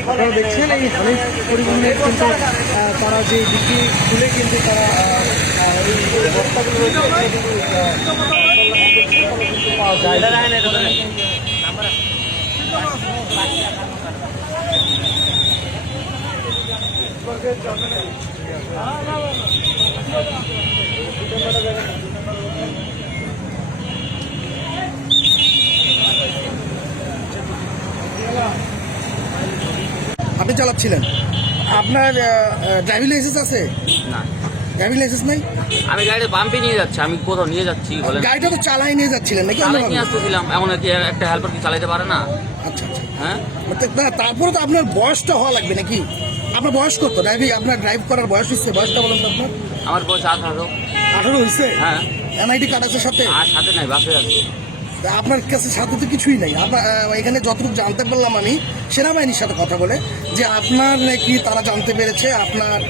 আপনারা দেখছেন এই হানিফ পরিবহনের কিন্তু তারা যে ডিগ্রি খুলে কিন্তু তারা এই। আপনি চালাচ্ছিলেন? আপনার ড্রাইভিং লাইসেন্স আছে? না। ড্রাইভিং লাইসেন্স নাই? আমি গাড়ি পাম্পে নিয়ে যাচ্ছি আমি কোথাও নিয়ে যাচ্ছি বলেন। গাড়িটা তো চালাই নিয়ে যাচ্ছিলেন নাকি চালাই নিয়ে আসতেছিলাম এমন কি একটা হেল্পার কি চালাতে পারে না? আচ্ছা আচ্ছা। হ্যাঁ? তারপরে তো আপনার বয়সটা হওয়া লাগবে নাকি? আপনার বয়স কত? ড্রাইভিং আপনার ড্রাইভ করার বয়স হচ্ছে বয়সটা বলেন তো আপনার। আমার বয়স আঠারো। আঠারো হয়েছে হ্যাঁ। এনআইডি কার্ড আছে সাথে? আর সাথে নাই বাসে আছে। আপনার কাছে সাথে তো কিছুই নাই। আপনার এখানে যতটুকু জানতে পারলাম আমি সেনাবাহিনীর সাথে কথা বলে যে আপনার নাকি তারা জানতে পেরেছে আপনার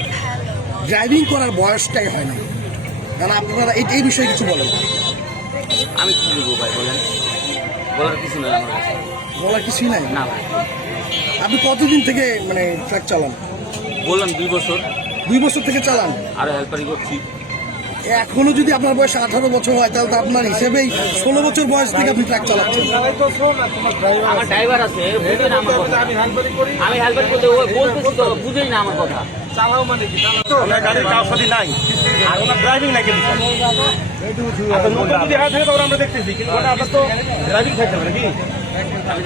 ড্রাইভিং করার বয়সটাই হয় না কারণ আপনারা এই এই বিষয়ে কিছু বলেন আমি কি বলব ভাই বলেন। বলার কিছু নেই আমার বলার কিছুই নাই? না ভাই। আপনি কতদিন থেকে মানে ট্রাক চালান? বললাম দুই বছর। দুই বছর থেকে চালান? আরও হেল্পারি করছি। এখনও যদি আপনার বয়স আঠারো বছর হয় তাহলে তো আপনার হিসেবেই ষোলো বছর বয়স থেকে আপনি ট্রাক চালাচ্ছেন। আমার ড্রাইভার আছে বুঝে না আমার কথা। আমি হেল্পার করতে বলতেছি তো বুঝেই না আমার কথা। ওনার গাড়ির কাগজপাতি নাই। আর ওনার ড্রাইভিং নাই কিন্তু। নতুন যদি থাকে তখন আমরা দেখতেছি কিন্তু আপনার তো ড্রাইভিং থাকতে নাকি আমি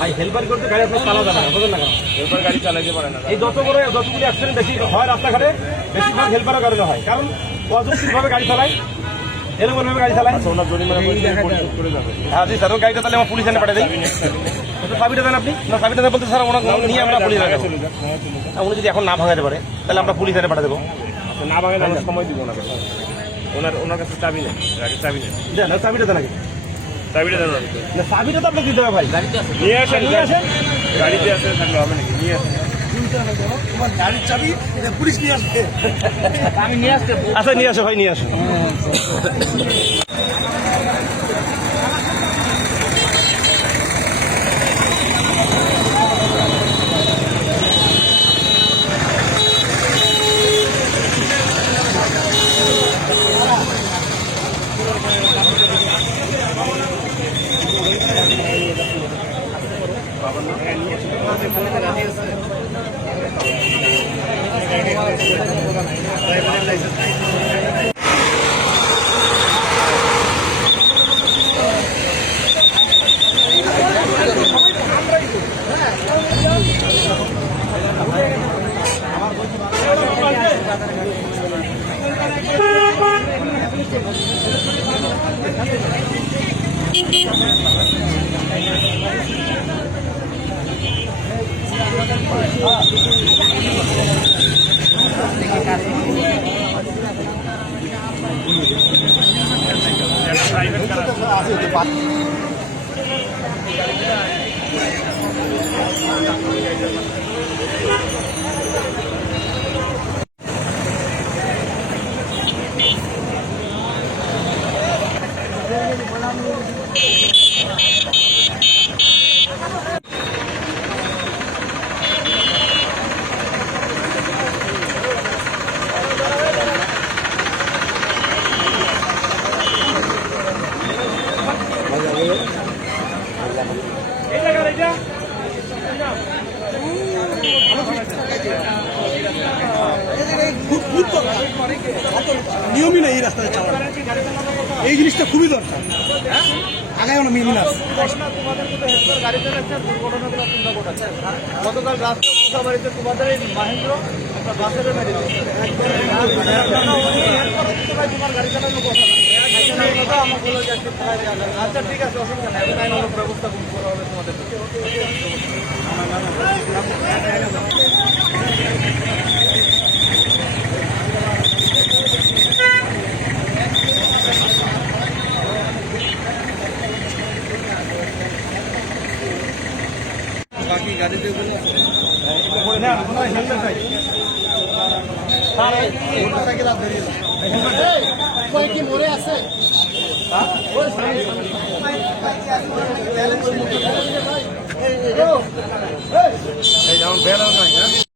ভাই হেল্পার করতে গাড়ি আপনার চালানো যাবে না বুঝলেন না হেল্পার গাড়ি চালাতে পারে না এই যত বড় যতগুলি অ্যাক্সিডেন্ট বেশি হয় রাস্তাঘাটে বেশিরভাগ হেল্পারের কারণে হয়। কারণ অযৌক্তিকভাবে গাড়ি চালায় এরকম গাড়ি চালায় ওনার জরিমানা করে যাবে। হ্যাঁ জি স্যার ওই গাড়িটা তাহলে আমার পুলিশ এনে পাঠিয়ে দিই। চাবিটা দেন আপনি। না চাবিটা দেন বলতে স্যার ওনার নিয়ে আমরা পুলিশ আর উনি যদি এখন না ভাঙাতে পারে তাহলে আমরা পুলিশ এনে পাঠিয়ে দেবো। না ভাঙে আমরা সময় দিব ওনাকে। ওনার ওনার কাছে চাবি নেই চাবি নেই। চাবিটা দেন আগে। চাবিটা ওনাকে। না চাবিটা তো আপনাকে দিতে হবে ভাই। গাড়িতে আছে নিয়ে আসেন নিয়ে আসেন। গাড়িতে আসে থাকলে হবে নাকি? নিয়ে আসেন। তোমার গাড়ির চাবি এটা পুলিশ নিয়ে আসবে। আমি নিয়ে আসতে আচ্ছা নিয়ে আসো ভাই নিয়ে আসো। प्राइवेट নিয়মই নেই এই রাস্তায় চালানো। এই জিনিসটা খুবই দরকার। আগায় না মিল আছে। গতকাল রাস্তা তোমাদের বাসের না। আচ্ছা ঠিক আছে, অসুবিধা নেই। ব্যবস্থা হবে তোমাদের গাড়িতে মোটরসাইকেল আর কি মরে আছে? নাই হ্যাঁ?